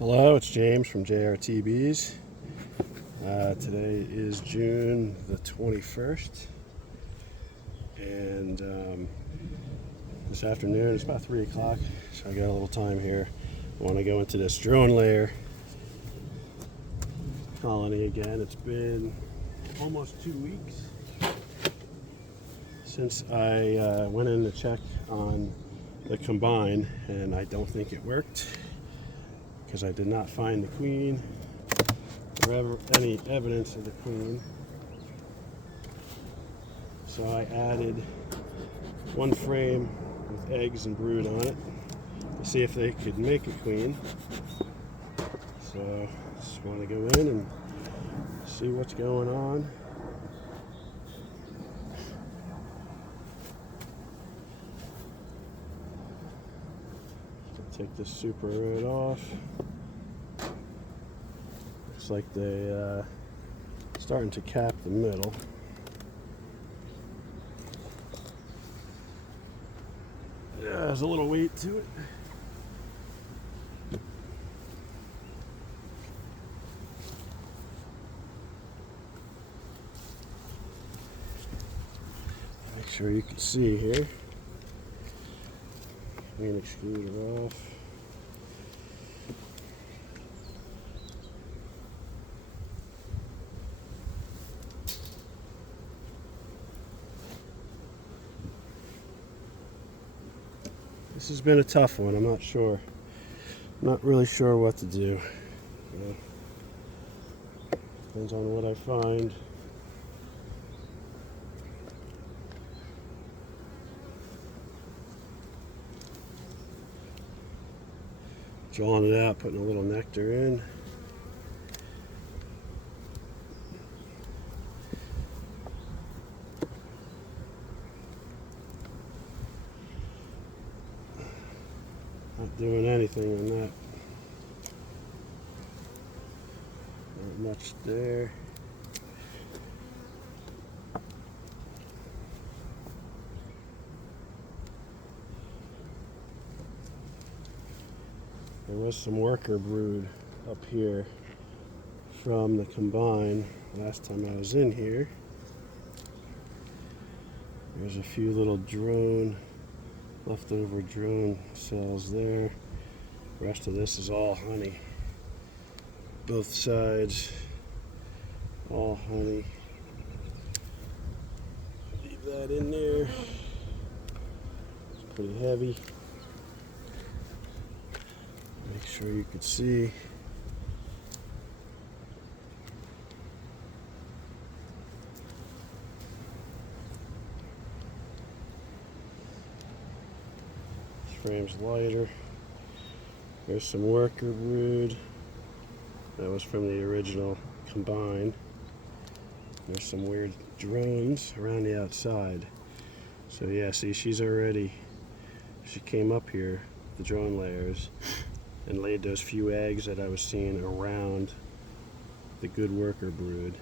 Hello, it's James from JRTBs. Today is June the 21st, and this afternoon it's about 3 o'clock, so I got a little time here. I want to go into this drone layer colony again. It's been almost 2 weeks since I went in to check on the combine, and I don't think it worked because I did not find the queen or any evidence of the queen. So I added one frame with eggs and brood on it to see if they could make a queen. So just want to go in and see what's going on. Take this super red off. Looks like they starting to cap the middle. Yeah, there's a little weight to it. Make sure you can see here. Queen excluder off. This has been a tough one. I'm not sure. I'm not really sure what to do. Depends on what I find. Drawing it out, putting a little nectar in. Not doing anything on that. Not much there. There was some worker brood up here from the combine last time I was in here. There's a few little leftover drone cells there. The rest of this is all honey. Both sides, all honey. Leave that in there. It's pretty heavy. Make sure you can see. This frame's lighter. There's some worker brood. That was from the original combine. There's some weird drones around the outside. So yeah, see, she came up here, the drone layers, and laid those few eggs that I was seeing around the good worker brood.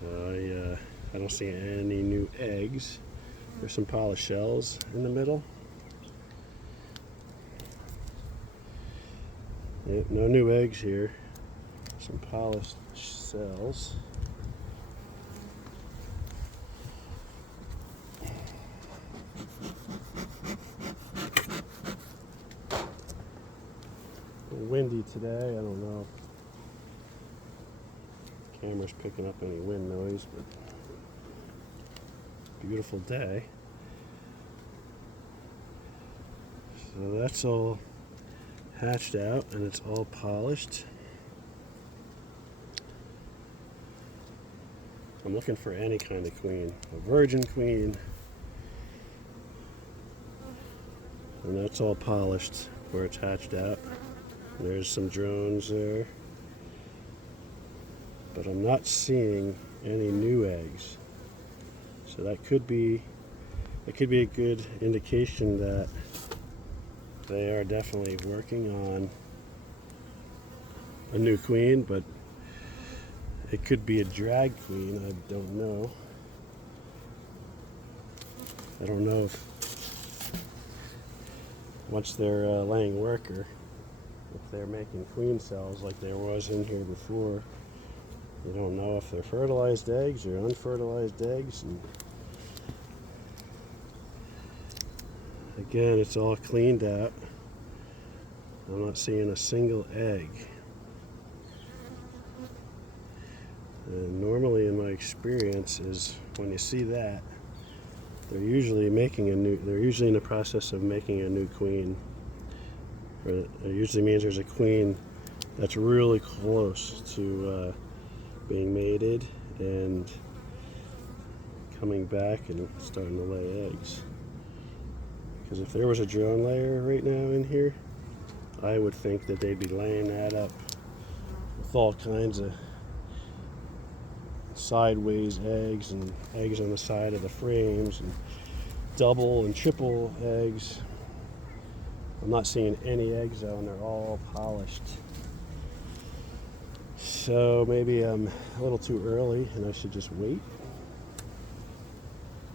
So I don't see any new eggs. There's some polished shells in the middle. Yep, no new eggs here. Some polished cells. Windy today. I don't know if the camera's picking up any wind noise, but beautiful day. So that's all hatched out and it's all polished. I'm looking for any kind of queen, a virgin queen, and that's all polished where it's hatched out. There's some drones there, but I'm not seeing any new eggs. So that could be a good indication that they are definitely working on a new queen, but it could be a drag queen. I don't know. I don't know if once they're laying worker, if they're making queen cells like there was in here before. You don't know if they're fertilized eggs or unfertilized eggs. And again, it's all cleaned out. I'm not seeing a single egg. And normally in my experience is when you see that, they're usually in the process of making a new queen. It usually means there's a queen that's really close to being mated and coming back and starting to lay eggs. Because if there was a drone layer right now in here, I would think that they'd be laying that up with all kinds of sideways eggs and eggs on the side of the frames and double and triple eggs. I'm not seeing any eggs though, and they're all polished. So maybe I'm a little too early and I should just wait.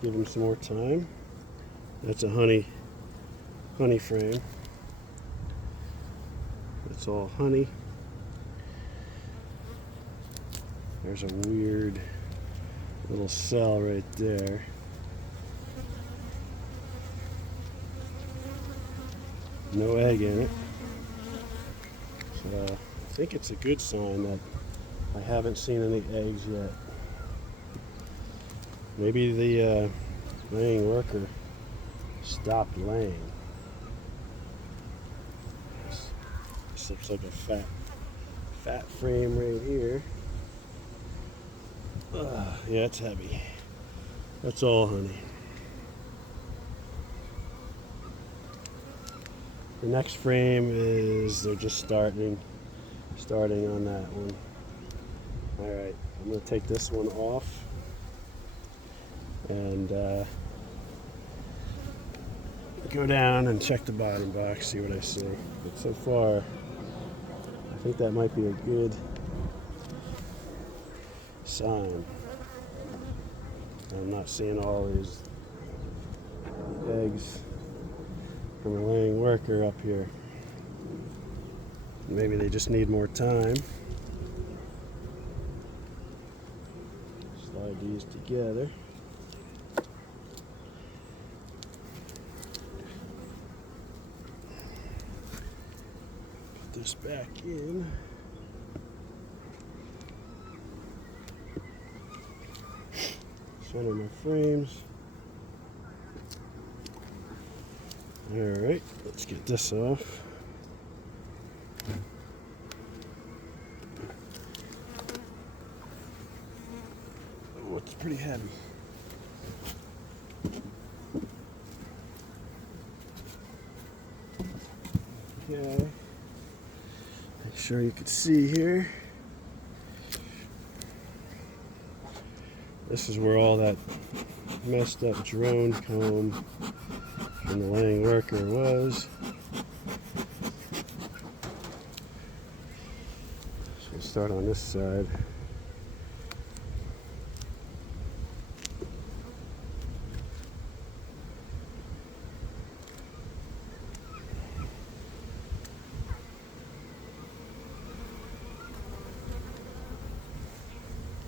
Give them some more time. That's a honey frame. It's all honey. There's a weird little cell right there. No egg in it. So I think it's a good sign that I haven't seen any eggs yet. Maybe the laying worker stopped laying. This looks like a fat frame right here. Yeah, it's heavy. That's all honey. The next frame is they're just starting on that one. All right, I'm gonna take this one off and go down and check the bottom box, see what I see. But so far, I think that might be a good sign. I'm not seeing all these eggs from a laying worker up here. Maybe they just need more time. Slide these together. Put this back in. Center my frames. Alright, let's get this off. Oh, it's pretty heavy. Okay. Make sure you can see here. This is where all that messed up drone comb from the laying worker was. So we'll start on this side.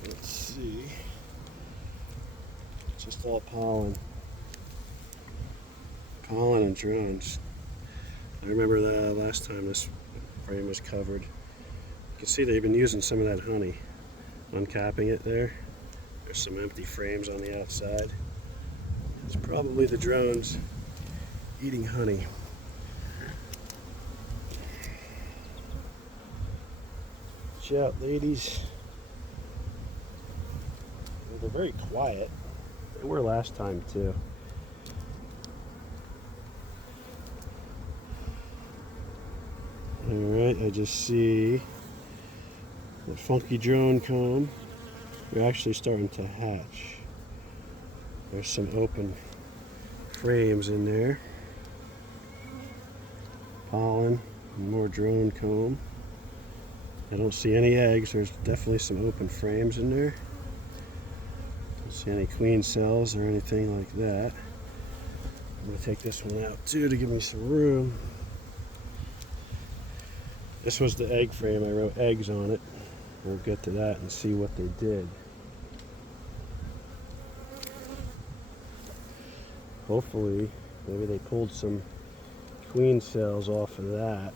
Let's see. It's just all pollen and drones. I remember the last time this frame was covered. You can see they've been using some of that honey, uncapping it there. There's some empty frames on the outside. It's probably the drones eating honey. Watch out, ladies. They're very quiet. They were last time too. Alright, I just see the funky drone comb. They're actually starting to hatch. There's some open frames in there. Pollen and more drone comb. I don't see any eggs. There's definitely some open frames in there. Don't see any queen cells or anything like that. I'm going to take this one out too to give me some room. This was the egg frame. I wrote eggs on it. We'll get to that and see what they did. Hopefully, maybe they pulled some queen cells off of that.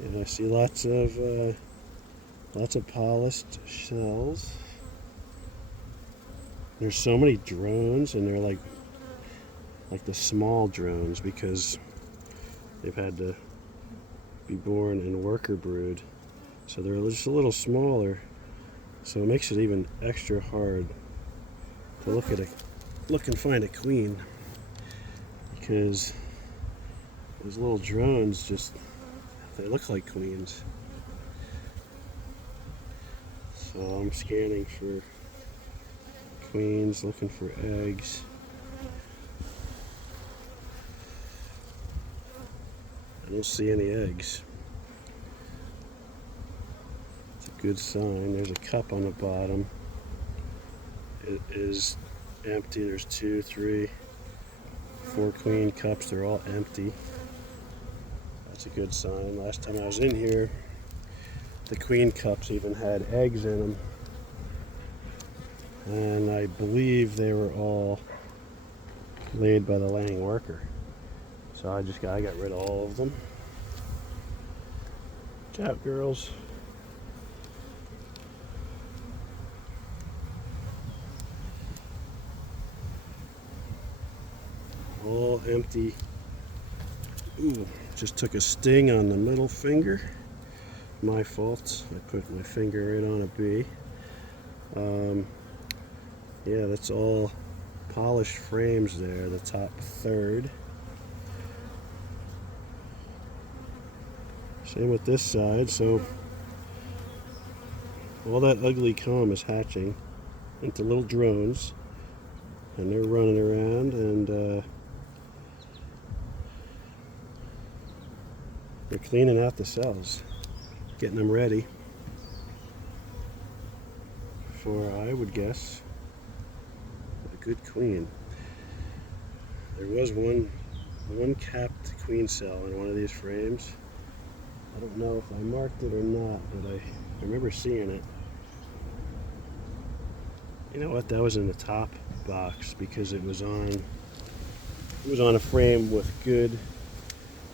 And I see lots of polished shells. There's so many drones, and they're like the small drones because they've had to be born in worker brood, so they're just a little smaller. So it makes it even extra hard to look and find a queen, because those little drones they look like queens. So I'm scanning for queens, looking for eggs. I don't see any eggs. It's a good sign. There's a cup on the bottom. It is empty. There's 2, 3, 4 queen cups. They're all empty. That's a good sign. Last time I was in here, the queen cups even had eggs in them. And I believe they were all laid by the laying worker. So I got rid of all of them. Watch out, girls. All empty. Ooh, just took a sting on the middle finger. My fault. I put my finger right on a bee. Yeah, that's all polished frames there, the top third. Same with this side, so all that ugly comb is hatching into little drones, and they're running around, and they're cleaning out the cells, getting them ready for, I would guess, a good queen. There was one capped queen cell in one of these frames. I don't know if I marked it or not, but I remember seeing it. You know what? That was in the top box because it was on a frame with good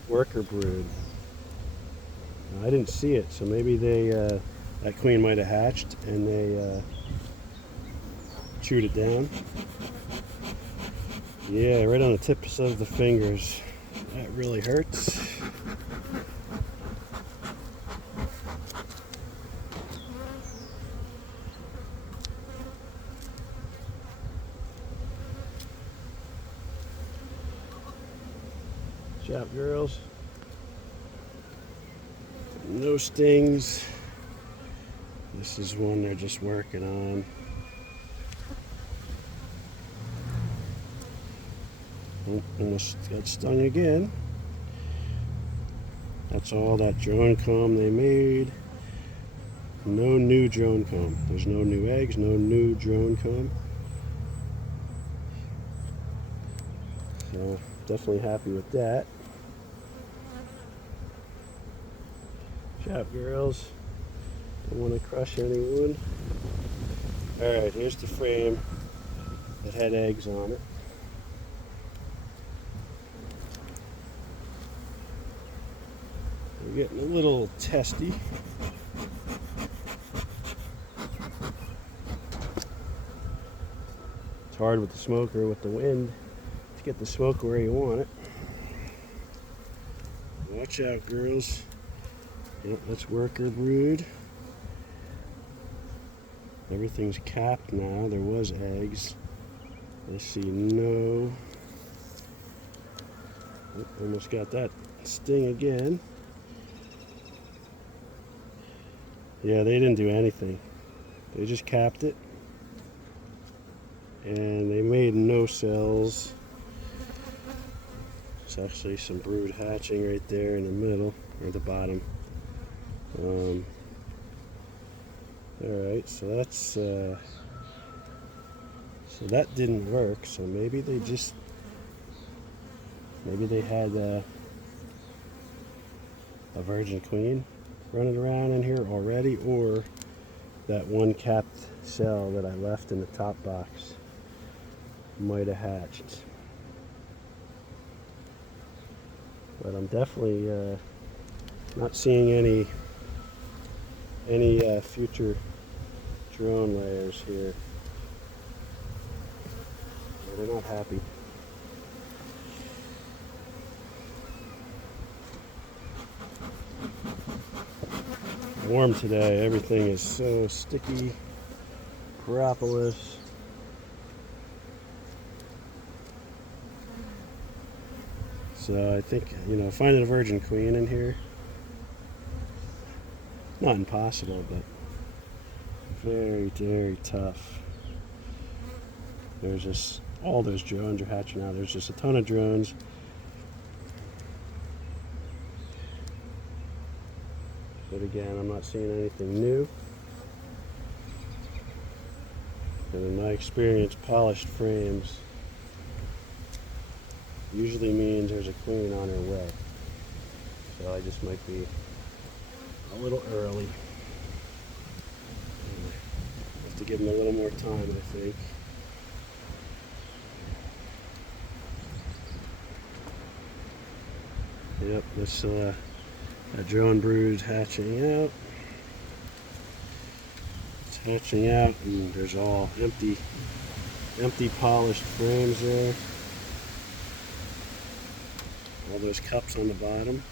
worker brood. Now, I didn't see it, so maybe that queen might have hatched and they chewed it down. Yeah, right on the tips of the fingers. That really hurts. Good job, girls. No stings. This is one they're just working on. Oh, almost got stung again. That's all that drone comb they made. No new drone comb. There's no new eggs, no new drone comb. So definitely happy with that. Good job, girls. Don't want to crush anyone. Alright, here's the frame that had eggs on it. We're getting a little testy. It's hard with the smoker, with the wind, to get the smoke where you want it. Watch out, girls. Yep, that's worker brood. Everything's capped now. There was eggs. I see no. Oh, almost got that sting again. Yeah, they didn't do anything. They just capped it. And they made no cells. There's actually some brood hatching right there in the middle, or the bottom. Alright, so that's so that didn't work, so maybe they just Maybe they had a virgin queen running around in here already, or that one capped cell that I left in the top box might have hatched. But I'm definitely not seeing any future drone layers here. They're not happy. Warm today. Everything is so sticky. Propolis. So I think, finding a virgin queen in here, not impossible, but very, very tough. There's just, all those drones are hatching out. There's just a ton of drones. But again, I'm not seeing anything new. And in my experience, polished frames usually means there's a queen on her way. So I just might be a little early. Have to give them a little more time, I think. Yep, this that drone brood hatching out. It's hatching out, and there's all empty polished frames there. All those cups on the bottom,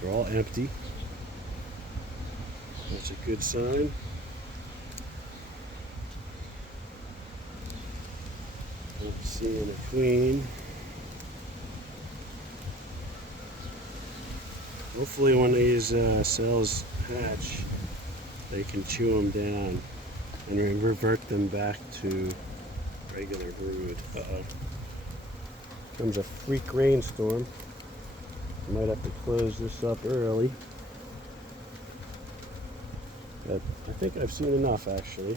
they're all empty. That's a good sign. Not seeing a queen. Hopefully when these cells hatch, they can chew them down and revert them back to regular brood. Uh-oh. Comes a freak rainstorm. Might have to close this up early. But I think I've seen enough, actually.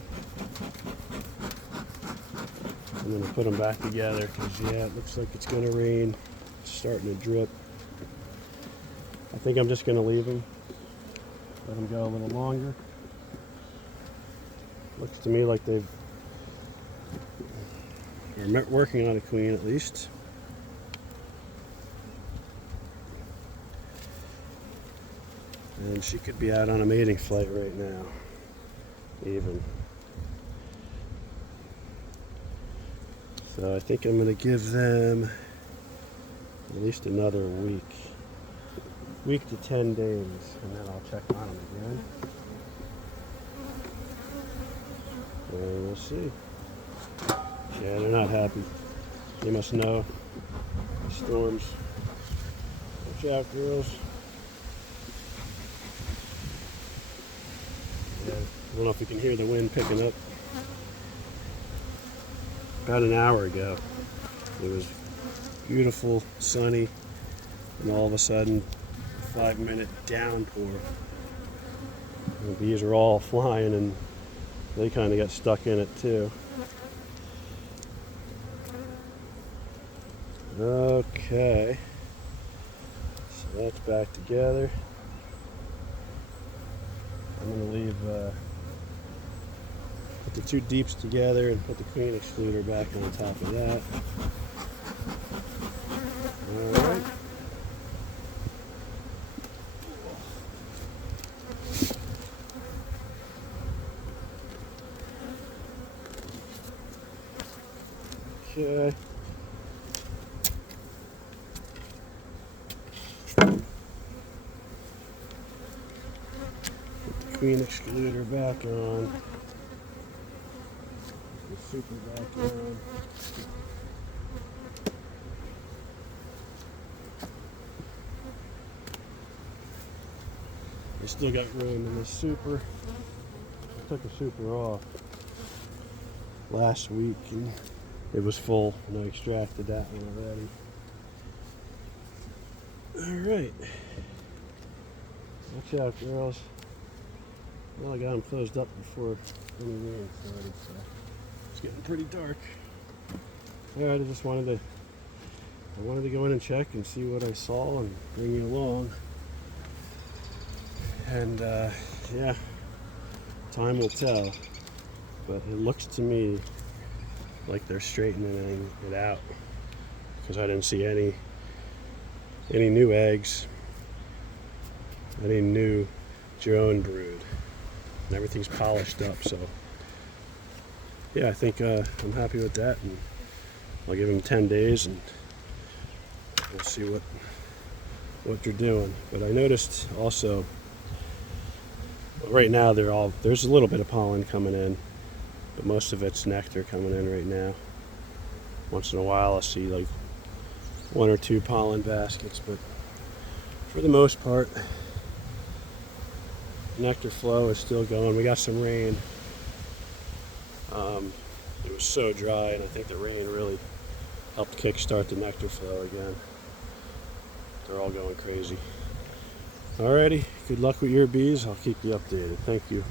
I'm going to put them back together because, yeah, it looks like it's going to rain. It's starting to drip. I think I'm just going to leave them. Let them go a little longer. Looks to me like they're working on a queen at least. And she could be out on a mating flight right now, even. So I think I'm going to give them at least another week to 10 days, and then I'll check on them again. And we'll see. Yeah, they're not happy. They must know the storms. Watch out, girls. Yeah, I don't know if you can hear the wind picking up. About an hour ago, it was beautiful, sunny, and all of a sudden, 5-minute downpour. The bees are all flying, and they kind of got stuck in it too. Okay, so that's back together. I'm going to leave put the two deeps together and put the queen excluder back on top of that. Alright. Okay. Put the queen excluder back on. The super back on. I still got room in this super. I took the super off last week and it was full, and I extracted that one already. Alright. Watch out, girls. Well, I got them closed up before any rain started, so it's getting pretty dark. Alright, I just wanted to I wanted to go in and check and see what I saw and bring you along. And yeah, time will tell. But it looks to me like they're straightening it out, because I didn't see any new eggs, any new drone brood, and everything's polished up. So yeah, I think I'm happy with that, and I'll give them 10 days and we'll see what they're doing. But I noticed also, right now there's a little bit of pollen coming in, but most of it's nectar coming in right now. Once in a while I'll see like 1 or 2 pollen baskets, but for the most part nectar flow is still going. We got some rain. It was so dry, and I think the rain really helped kickstart the nectar flow again. They're all going crazy. Alrighty, good luck with your bees. I'll keep you updated. Thank you.